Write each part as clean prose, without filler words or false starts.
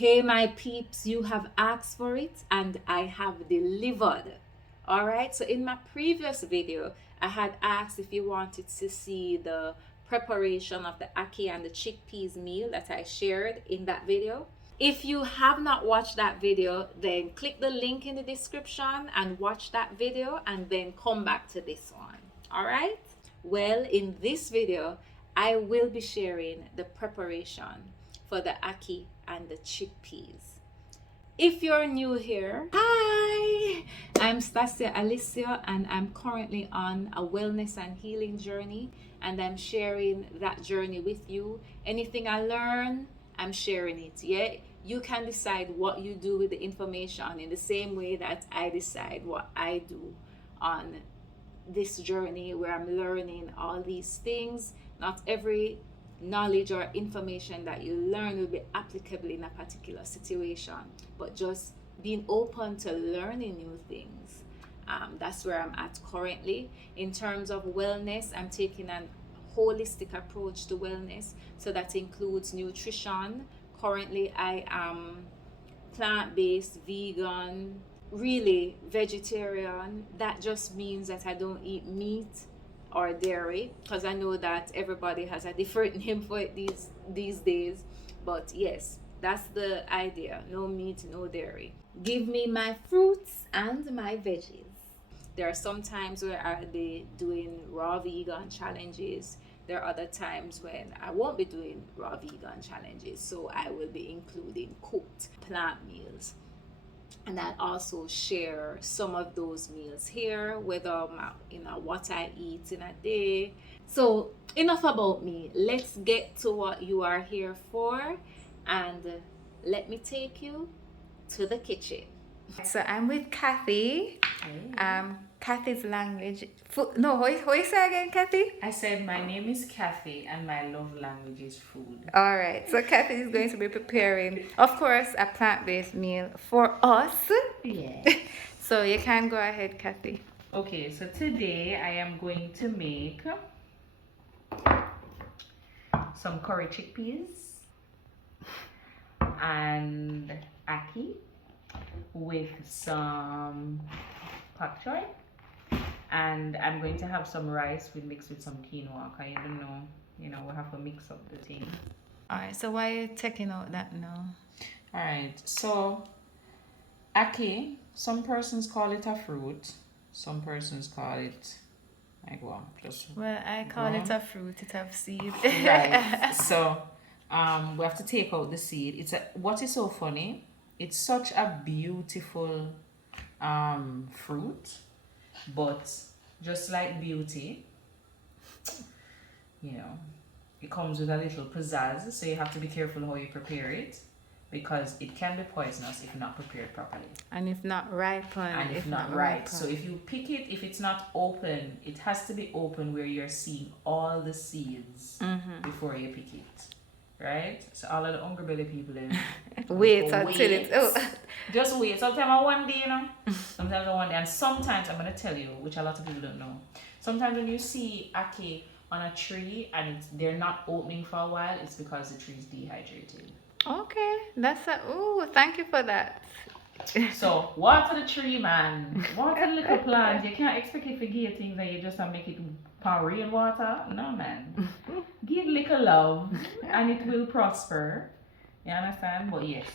Hey my peeps, you have asked for it and I have delivered. Alright, so in my previous video, I had asked if you wanted to see the preparation of the ackee and the chickpeas meal that I shared in that video. If you have not watched that video, then click the link in the description and watch that video and then come back to this one. Alright? Well, in this video, I will be sharing the preparation for the ackee and the chickpeas. If you're new here, hi! I'm Stasia Alicia and I'm currently on a wellness and healing journey, and I'm sharing that journey with you. Anything I learn, I'm sharing it. Yeah, you can decide what you do with the information in the same way that I decide what I do on this journey where I'm learning all these things. Not every knowledge or information that you learn will be applicable in a particular situation, but just being open to learning new things. That's where I'm at currently. In terms of wellness, I'm taking a holistic approach to wellness, so that includes nutrition. Currently I am plant-based, vegan, really vegetarian. That just means that I don't eat meat or dairy, because I know that everybody has a different name for it these days. But yes, that's the idea. No meat, no dairy. Give me my fruits and my veggies. There are some times where I'll be doing raw vegan challenges. There are other times when I won't be doing raw vegan challenges, so I will be including cooked plant meals. And I also share some of those meals here, whether what I eat in a day. So enough about me. Let's get to what you are here for, and let me take you to the kitchen. So I'm with Cathy. Hey. Cathy's language. No, how you say again, Cathy? I said my name is Cathy and my love language is food. All right. So Cathy is going to be preparing, of course, a plant-based meal for us. Yeah. So you can go ahead, Cathy. Okay, so today I am going to make some curry chickpeas and ackee with some pak choy, and I'm going to have some rice mixed with some quinoa. Cause you don't know, we have to mix up the thing. All right. So why are you taking out that now? All right. So ackee, some persons call it a fruit. Some persons call it like what? Well, I call it a fruit. It have seed. Right. So we have to take out the seed. What is so funny? It's such a beautiful fruit, but just like beauty, it comes with a little pizzazz. So you have to be careful how you prepare it, because it can be poisonous if not prepared properly. And if not ripened. And if not ripe. So if you pick it, if it's not open, it has to be open where you're seeing all the seeds before you pick it. Right? So all of the hungry belly people then wait until it's just wait. Sometimes one day, Sometimes one day. And sometimes I'm gonna tell you, which a lot of people don't know. Sometimes when you see ackee on a tree and they're not opening for a while, it's because the tree is dehydrated. Okay, thank you for that. So water the tree, man. Water the little plant. You can't expect it to give things and you just make it pour rainwater. No, man. Give little love and it will prosper. You understand? But yes,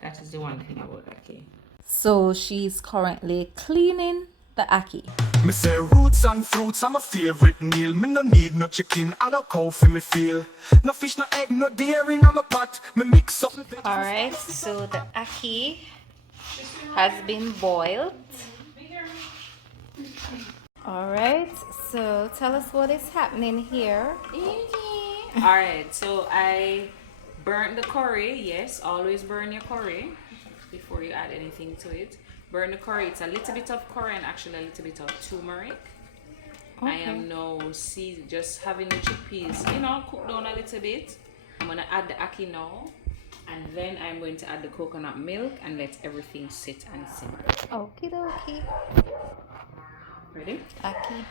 that is the one thing about ackee. So she's currently cleaning the ackee. Me say roots and fruits are my favorite meal. Me no need no chicken and no cow for me feel. No fish, no egg, no dairy in my pot. Me mix up. Alright, so the ackee has been boiled. Alright, so tell us what is happening here. Alright, so I burnt the curry. Yes, always burn your curry before you add anything to it. Burn the curry. It's a little bit of curry and actually a little bit of turmeric. Okay. I am now just having the chickpeas, cook down a little bit. I'm going to add the ackee now. And then I'm going to add the coconut milk and let everything sit and simmer. Okie dokie. Ready? Ackee.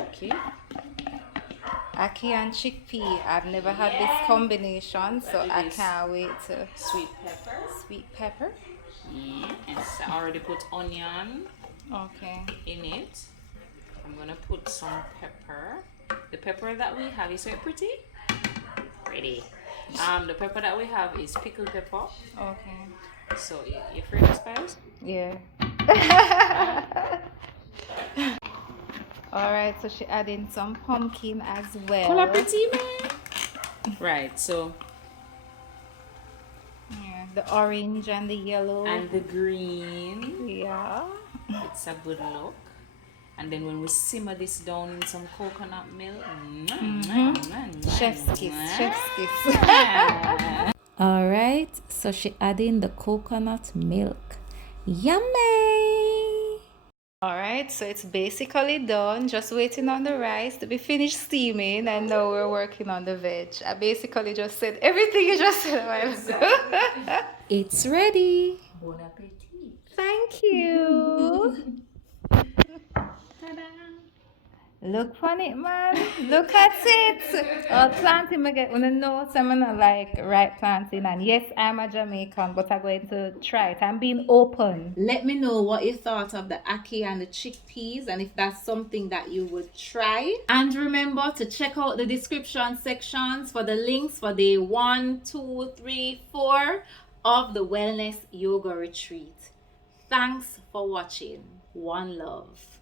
Okay. Ackee and chickpea. I've never had this combination, so I can't wait to. Sweet pepper. Sweet pepper. Yes, I already put onion Okay. in it. I'm gonna put some pepper. The pepper that we have is so pretty. Pretty. The pepper that we have is pickled pepper. Okay. So you afraid of spice? Yeah. Alright, so she added some pumpkin as well. Color pretty, man. Right, so Yeah, the orange and the yellow. and the green. Yeah. It's a good look. And then when we simmer this down in some coconut milk, Chef's kiss, chef's kiss. Alright, so she adding the coconut milk. Yummy! Alright, so it's basically done. Just waiting on the rice to be finished steaming, and now we're working on the veg. I basically just said everything you just said a while ago. It's ready. Bon appetit. Thank you. Look on it, man. Look at it. Planting, I get, when I know someone like right planting, and yes, I'm a Jamaican, but I'm going to try it. I'm being open. Let me know what you thought of the ackee and the chickpeas, and if that's something that you would try. And remember to check out the description sections for the links for day 1, 2, 3, 4 of the Wellness Yoga Retreat. Thanks for watching. One love.